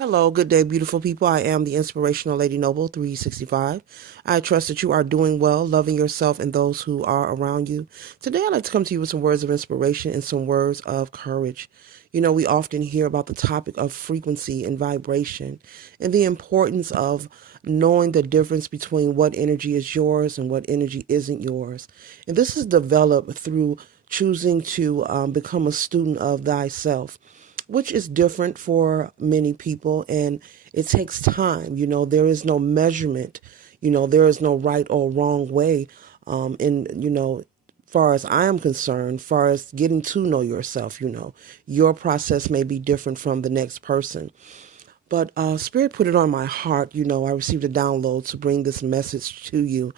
Hello, good day, beautiful people. I am the inspirational Lady Noble 365. I trust that you are doing well, loving yourself and those who are around you. Today, I'd like to come to you with some words of inspiration and some words of courage. You know, we often hear about the topic of frequency and vibration and the importance of knowing the difference between what energy is yours and what energy isn't yours. And this is developed through choosing to become a student of thyself, which is different for many people, and it takes time. You know, there is no measurement. You know, there is no right or wrong way. Far as I am concerned, far as getting to know yourself, your process may be different from the next person. But Spirit put it on my heart. I received a download to bring this message to you.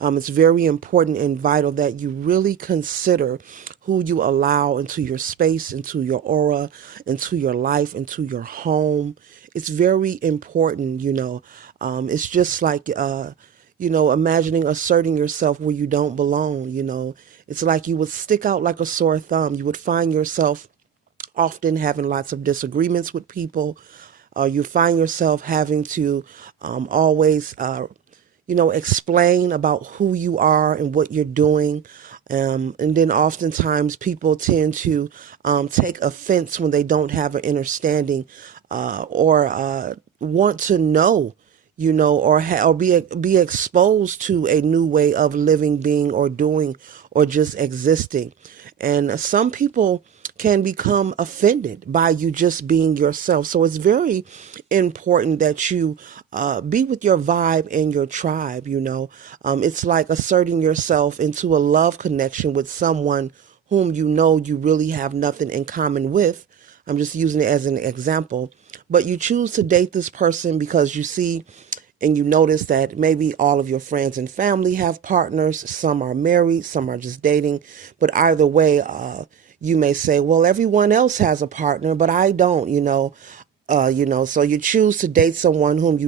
It's very important and vital that you really consider who you allow into your space, into your aura, into your life, into your home. It's very important. It's just like, imagining asserting yourself where you don't belong. It's like you would stick out like a sore thumb. You would find yourself often having lots of disagreements with people. You find yourself having to always, explain about who you are and what you're doing. And then oftentimes people tend to take offense when they don't have an understanding or want to know, or be exposed to a new way of living, being, or doing, or just existing. And some people can become offended by you just being yourself. So it's very important that you be with your vibe and your tribe. It's like asserting yourself into a love connection with someone whom you really have nothing in common with. I'm just using it as an example. But you choose to date this person because you see and you notice that maybe all of your friends and family have partners. Some are married, some are just dating. But either way, you may say, well, everyone else has a partner, but I don't, so you choose to date someone whom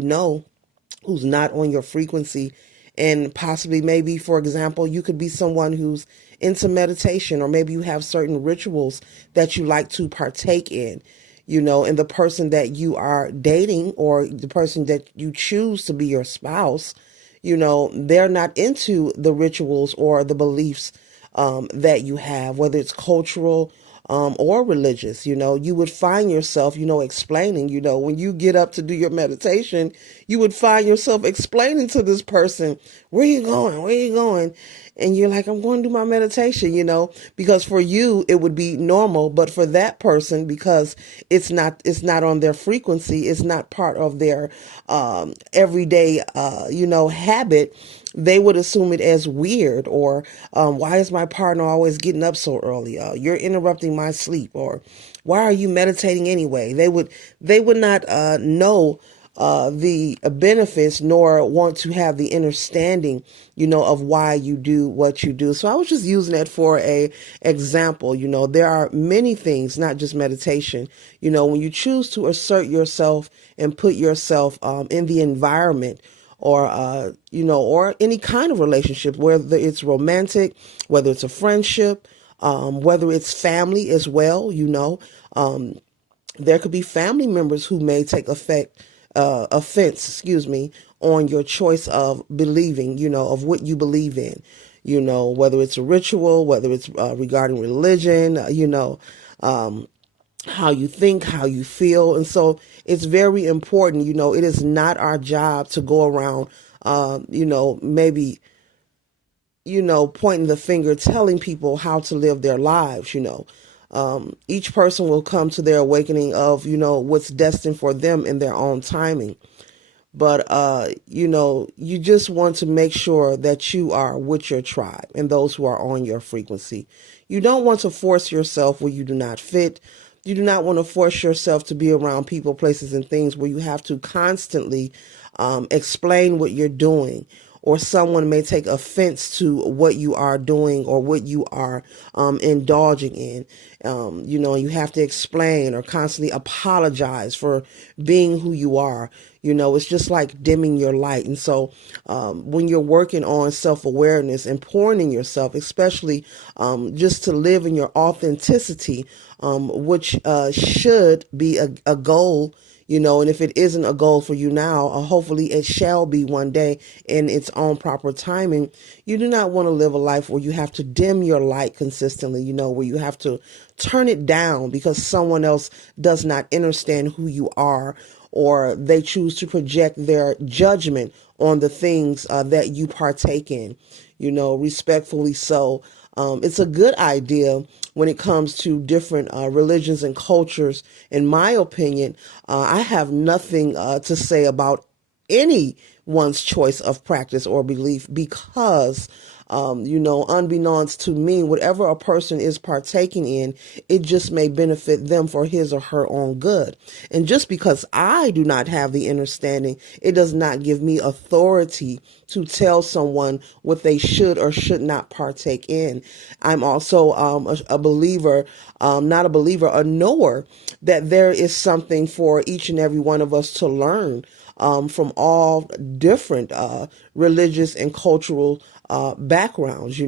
who's not on your frequency. And possibly, maybe, for example, you could be someone who's into meditation, or maybe you have certain rituals that you like to partake in, and the person that you are dating, or the person that you choose to be your spouse, they're not into the rituals or the beliefs that you have, whether it's cultural or religious. You would find yourself, explaining, when you get up to do your meditation, you would find yourself explaining to this person, where you going? Where you going? And you're like, I'm going to do my meditation, because for you, it would be normal. But for that person, because it's not on their frequency, it's not part of their everyday, habit, they would assume it as weird, or why is my partner always getting up so early? You're interrupting my sleep, or why are you meditating anyway? They would not know the benefits, nor want to have the understanding, of why you do what you do. So I was just using that for a example. There are many things, not just meditation. When you choose to assert yourself and put yourself in the environment, or any kind of relationship, whether it's romantic, whether it's a friendship, whether it's family as well, there could be family members who may take offense, on your choice of believing, of what you believe in, whether it's a ritual, whether it's regarding religion, how you think, how you feel. And so it's very important. It is not our job to go around, maybe, pointing the finger, telling people how to live their lives. Each person will come to their awakening of, what's destined for them in their own timing. But, you just want to make sure that you are with your tribe and those who are on your frequency. You don't want to force yourself where you do not fit. You do not want to force yourself to be around people, places, and things where you have to constantly explain what you're doing, or someone may take offense to what you are doing or what you are indulging in. You have to explain or constantly apologize for being who you are. It's just like dimming your light. And so when you're working on self-awareness and pouring in yourself, especially just to live in your authenticity, which should be a goal, and if it isn't a goal for you now, hopefully it shall be one day in its own proper timing. You do not want to live a life where you have to dim your light consistently, where you have to turn it down because someone else does not understand who you are, or they choose to project their judgment on the things that you partake in, respectfully so. It's a good idea when it comes to different religions and cultures. In my opinion, I have nothing to say about anyone's choice of practice or belief because, unbeknownst to me, whatever a person is partaking in, it just may benefit them for his or her own good. And just because I do not have the understanding, it does not give me authority to tell someone what they should or should not partake in. I'm also a believer, not a believer, a knower that there is something for each and every one of us to learn from all different religious and cultural backgrounds,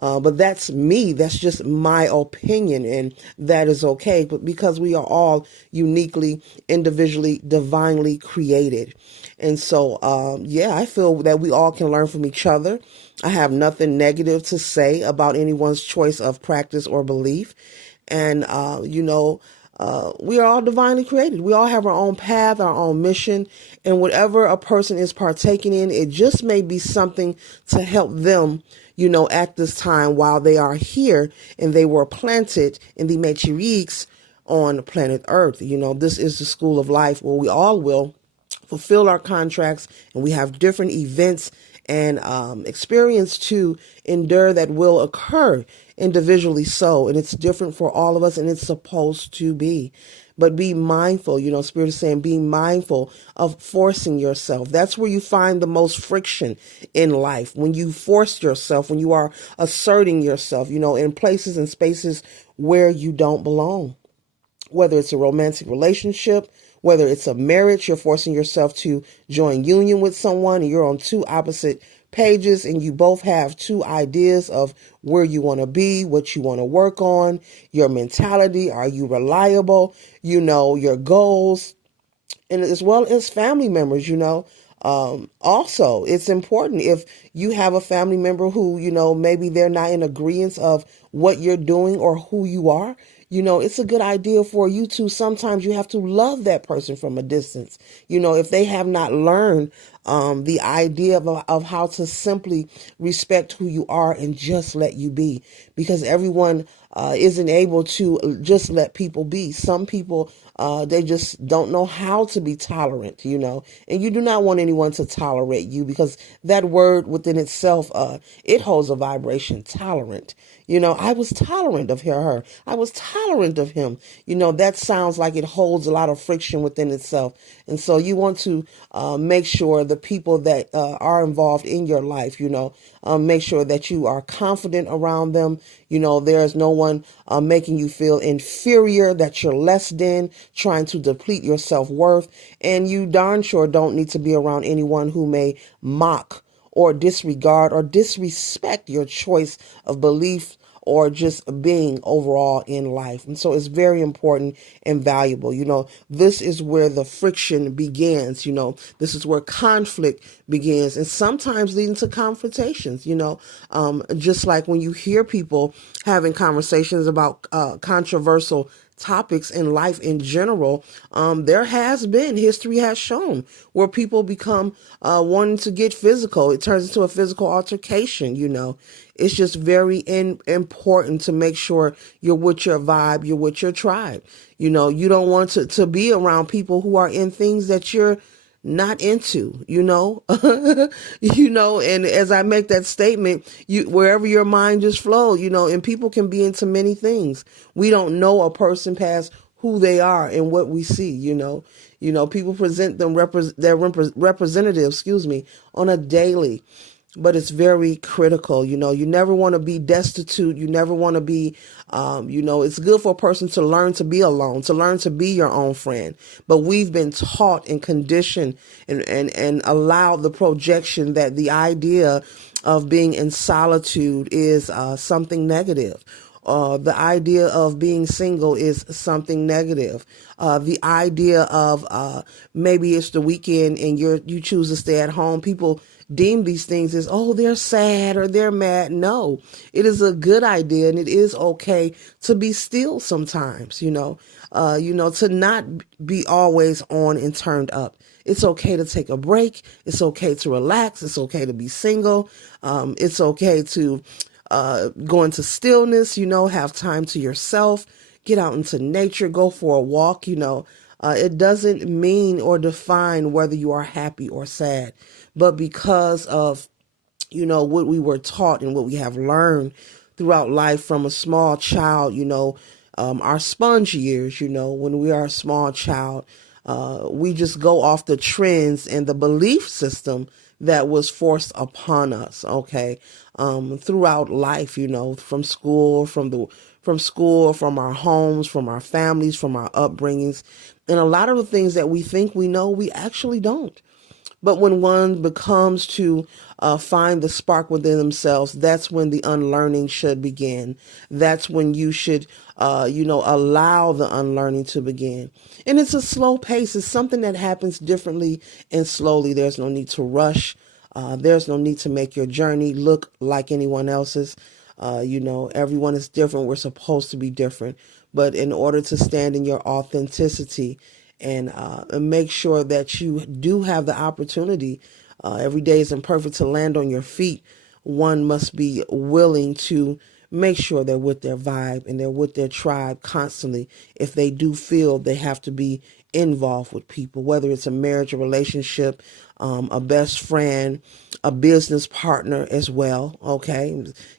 but that's me. That's just my opinion, and that is okay. But because we are all uniquely, individually, divinely created. And so, I feel that we all can learn from each other. I have nothing negative to say about anyone's choice of practice or belief. And, we are all divinely created. We all have our own path, our own mission, and whatever a person is partaking in, it just may be something to help them, at this time while they are here and they were planted in the matrix on planet Earth. This is the school of life where we all will fulfill our contracts, and we have different events and experience to endure that will occur individually so, and it's different for all of us, and it's supposed to be. But be mindful, Spirit is saying be mindful of forcing yourself. That's where you find the most friction in life, when you force yourself, when you are asserting yourself, in places and spaces where you don't belong. Whether it's a romantic relationship, whether it's a marriage, you're forcing yourself to join union with someone and you're on two opposite pages and you both have two ideas of where you want to be, what you want to work on, your mentality, are you reliable, your goals, and as well as family members, also, it's important if you have a family member who, maybe they're not in agreement of what you're doing or who you are. It's a good idea for you to, sometimes you have to love that person from a distance. If they have not learned the idea of how to simply respect who you are and just let you be, because everyone isn't able to just let people be. Some people, they just don't know how to be tolerant, and you do not want anyone to tolerate you, because that word within itself, it holds a vibration, tolerant. I was tolerant of her. I was tolerant of him. That sounds like it holds a lot of friction within itself. And so you want to make sure the people that are involved in your life, make sure that you are confident around them. There's no one making you feel inferior, that you're less than, trying to deplete your self-worth. And you darn sure don't need to be around anyone who may mock or disregard or disrespect your choice of belief or just being overall in life. And so it's very important and valuable. This is where the friction begins. This is where conflict begins, and sometimes leading to confrontations, just like when you hear people having conversations about controversial topics in life in general, there has been, history has shown, where people become wanting to get physical. It turns into a physical altercation, It's just very important to make sure you're with your vibe, you're with your tribe. You don't want to be around people who are in things that you're not into, and as I make that statement, wherever your mind just flows, and people can be into many things. We don't know a person past who they are and what we see, people present them their representatives, on a daily. But it's very critical. You never want to be destitute. You never want to be, it's good for a person to learn to be alone, to learn to be your own friend. But we've been taught and conditioned and allowed the projection that the idea of being in solitude is something negative. The idea of being single is something negative. The idea of maybe it's the weekend and you choose to stay at home. People deem these things as, oh, they're sad or they're mad. No, it is a good idea, and it is okay to be still sometimes, to not be always on and turned up. It's okay to take a break. It's okay to relax. It's okay to be single. It's okay to go into stillness, have time to yourself, get out into nature, go for a walk, it doesn't mean or define whether you are happy or sad, but because of, what we were taught and what we have learned throughout life from a small child, our sponge years, when we are a small child, we just go off the trends and the belief system that was forced upon us, okay, throughout life, from school, from our homes, from our families, from our upbringings. And a lot of the things that we think we know, we actually don't. But when one becomes to find the spark within themselves, that's when the unlearning should begin. That's when you should, allow the unlearning to begin. And it's a slow pace. It's something that happens differently and slowly. There's no need to rush. There's no need to make your journey look like anyone else's. Everyone is different. We're supposed to be different. But in order to stand in your authenticity and make sure that you do have the opportunity, every day is imperfect, to land on your feet, one must be willing to make sure they're with their vibe and they're with their tribe constantly. If they do feel they have to be involved with people, whether it's a marriage, a relationship, a best friend, a business partner as well. Okay.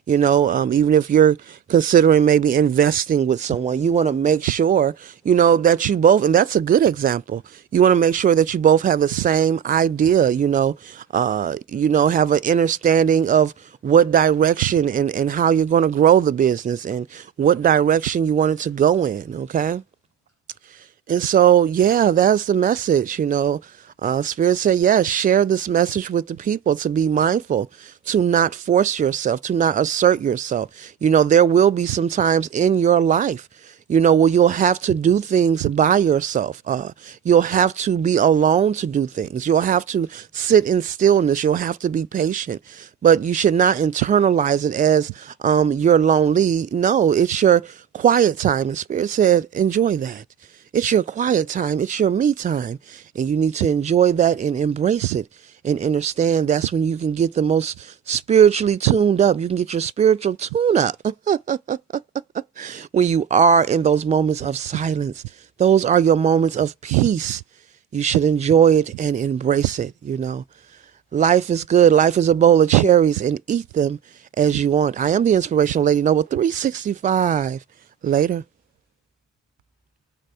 Even if you're considering maybe investing with someone, you want to make sure, that you both, and that's a good example. You want to make sure that you both have the same idea, have an understanding of what direction and how you're going to grow the business and what direction you want it to go in. Okay. And so, yeah, that's the message, Spirit said, yes, share this message with the people, to be mindful, to not force yourself, to not assert yourself. There will be some times in your life, where you'll have to do things by yourself. You'll have to be alone to do things. You'll have to sit in stillness. You'll have to be patient. But you should not internalize it as you're lonely. No, it's your quiet time. And Spirit said, enjoy that. It's your quiet time. It's your me time. And you need to enjoy that and embrace it and understand that's when you can get the most spiritually tuned up. You can get your spiritual tune up when you are in those moments of silence. Those are your moments of peace. You should enjoy it and embrace it. Life is good. Life is a bowl of cherries, and eat them as you want. I am the inspirational Lady Noble 365. Later.